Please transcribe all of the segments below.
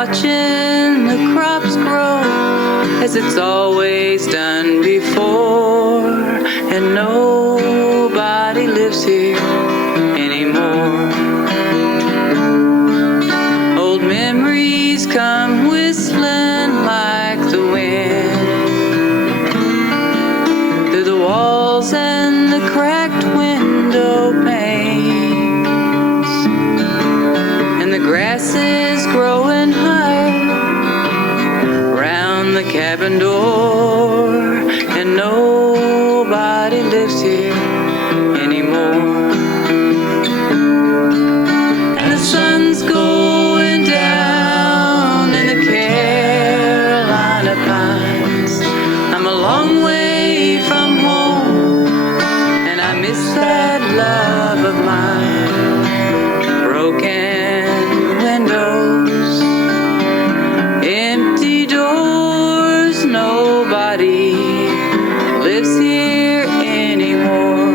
watching the crops grow as it's always done before, and nobody lives here anymore. Old memories come whistling like the wind through the walls and the cracked window panes, and the grass is growing high round the cabin door, and nobody lives here anymore. And the sun's going down in the Carolina pines. I'm a long way from home, and I miss that love of mine. Broken windows, empty doors, nobody lives here anymore.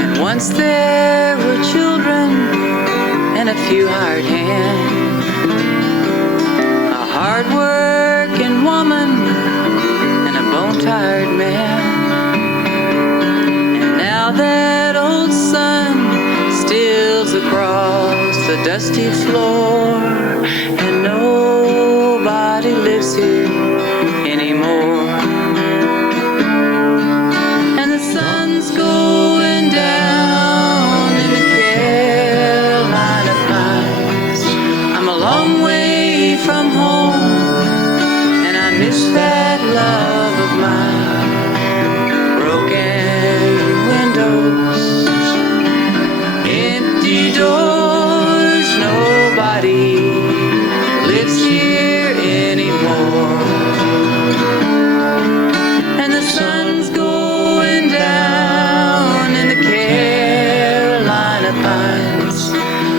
And once there were children and a few hired hands, a hard-working woman and a bone-tired man. And now that old sun steals across the dusty floor, and nobody lives here anymore. And the sun's going down in the Carolina pines. I'm a long way from home, and I miss that love of mine. Broken windows, empty doors, nobody lives here anymore. And the sun's going down in the Carolina pines.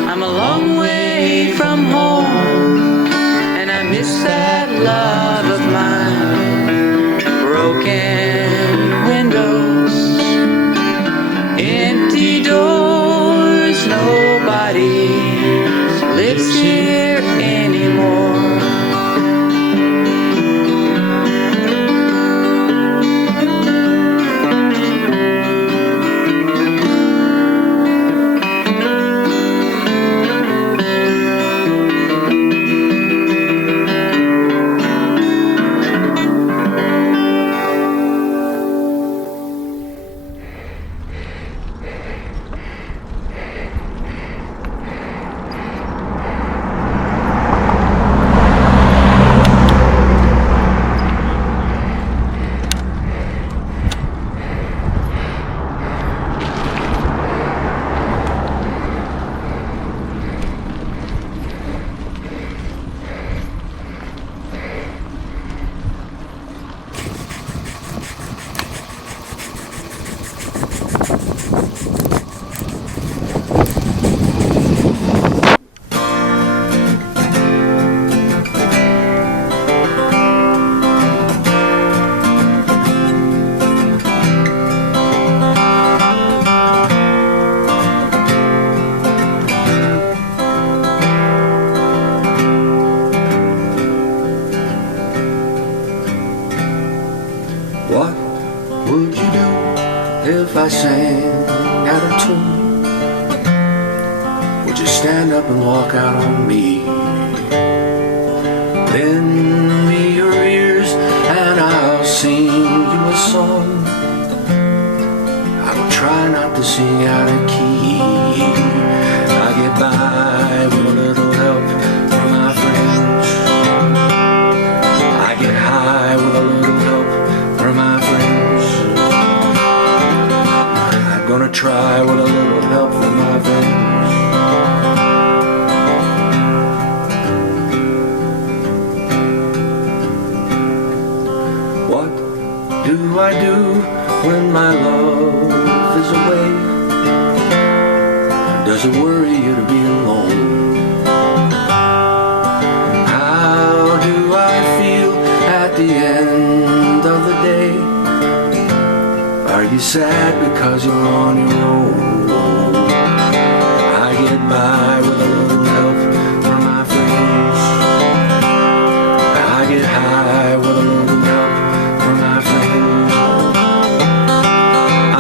I'm a long way from home, and I miss that love of mine. Broken windows, empty doors, nobody lives here anymore. What would you do if I sang out of tune? Would you stand up and walk out on me? Lend me your ears and I'll sing you a song. I will try not to sing out of key. I get by with a little help from my friends. I get high with a little help from my friends. I'm gonna try with a little help from my friends. I do when my love is away? Does it worry you to be alone? How do I feel at the end of the day? Are you sad because you're on your own? I get by with a little help from my friends. I get high with a little help from my friends.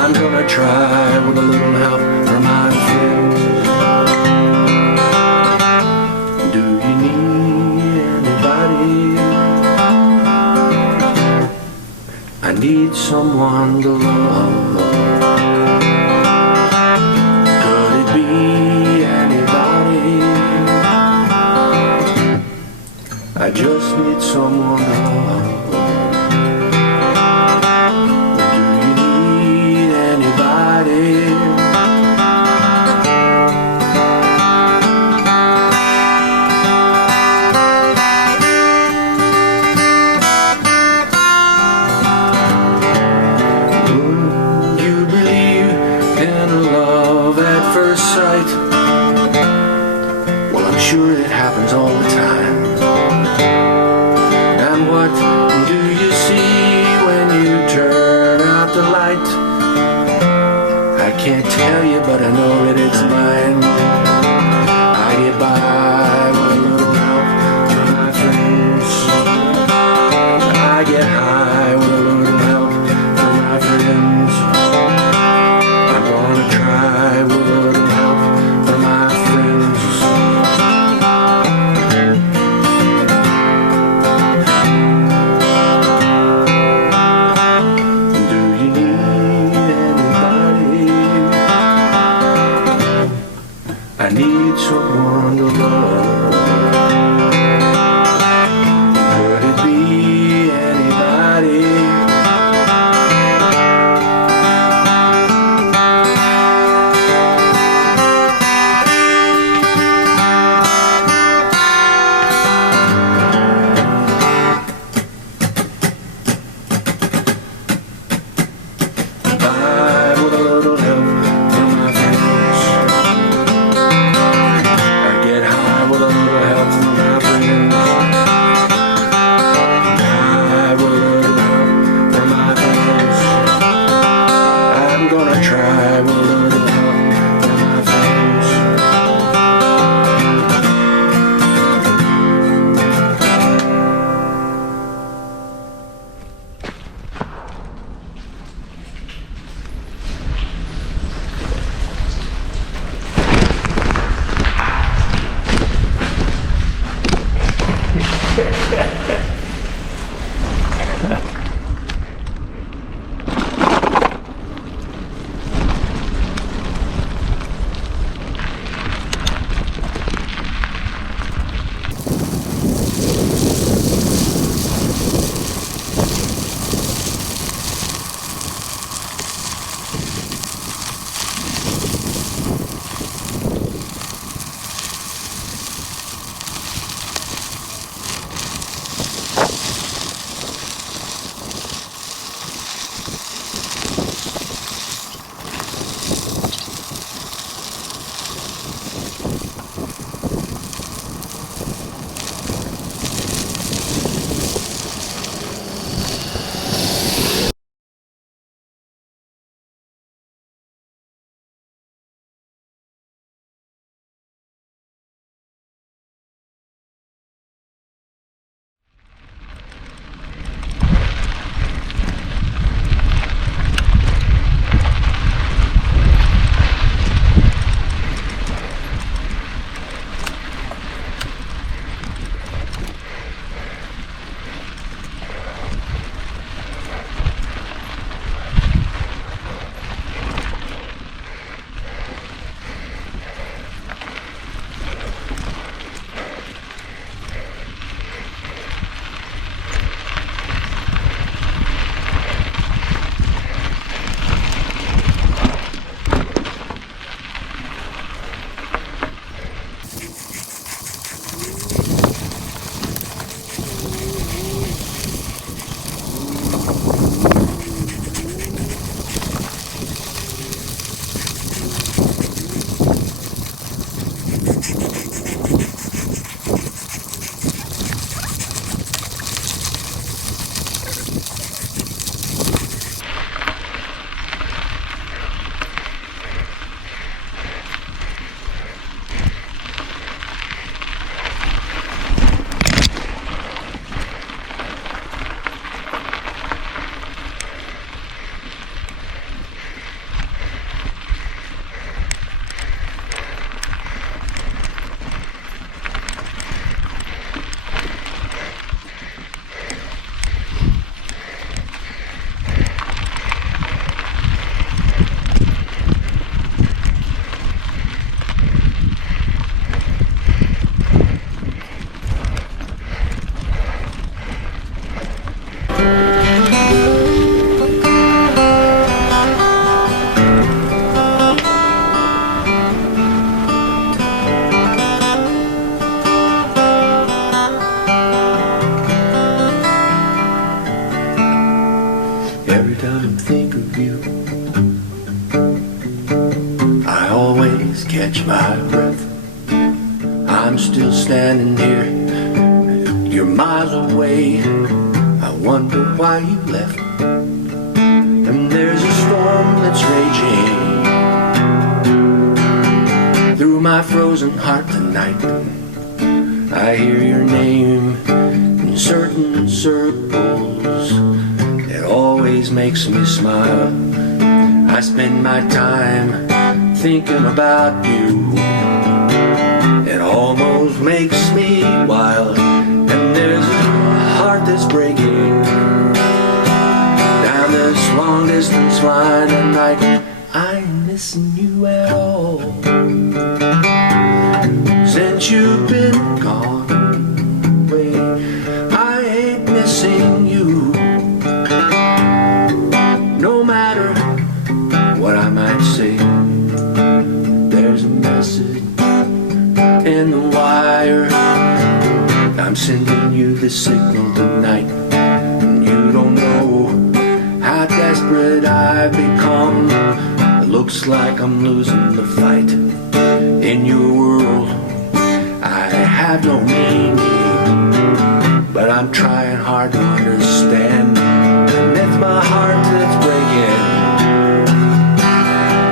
I'm gonna try with a little help from my friends. Do you need anybody? I need someone to love. Could it be anybody? I just need someone to love. Do you need anybody? Would you believe in love at first sight? Well, I'm sure it happens all the time. And what do you see when you turn out the light? I can't tell you, but I know that it's mine. I get by with a little help from my friends. I get high with a little help from my friends. I'm gonna try with a little help from my friends. Do you need anybody? I need someone to love. Could it be anybody? Bye with a little help from my friends. I get high with a little help from my friends. High with a little help from my friends. I'm gonna try with a little help from my friends. time think of you. I always catch my breath. I'm still standing here, you're miles away. I wonder why you left. And there's a storm that's raging through my frozen heart tonight. I hear your name in certain circles. It always makes me smile. I spend my time thinking about you. It almost makes me wild. And there's a heart that's breaking down this long distance line at night. I ain't missing you at all. Since you've been gone away, I ain't missing you. No matter what I might say, there's a message in the wire. I'm sending you this signal tonight, and you don't know how desperate I've become. It looks like I'm losing the fight. In your world I have no meaning, but I'm trying hard to understand. And it's my heart that's breaking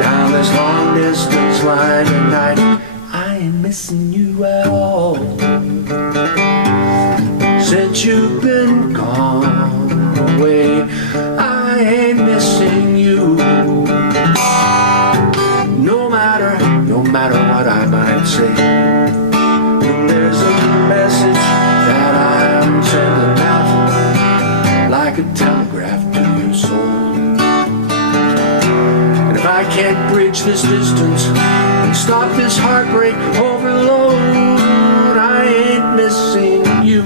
down this long distance line tonight. I ain't missing you at all. Since you've been gone away, I ain't missing you. No matter what I might say, and there's a message that I'm sending out like a telegraph to your soul. And if I can't bridge this distance and stop this heartbreak overload, I ain't missing you.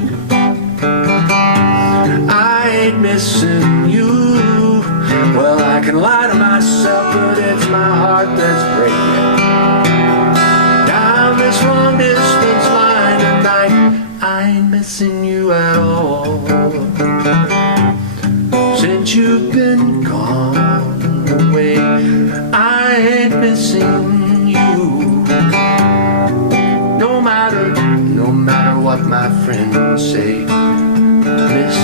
I ain't missing you. Well, I can lie to myself, but it's my heart that's breaking down this long distance line tonight. I ain't missing you at all. Since you've been gone away, I ain't missing you. No matter what my friends say, miss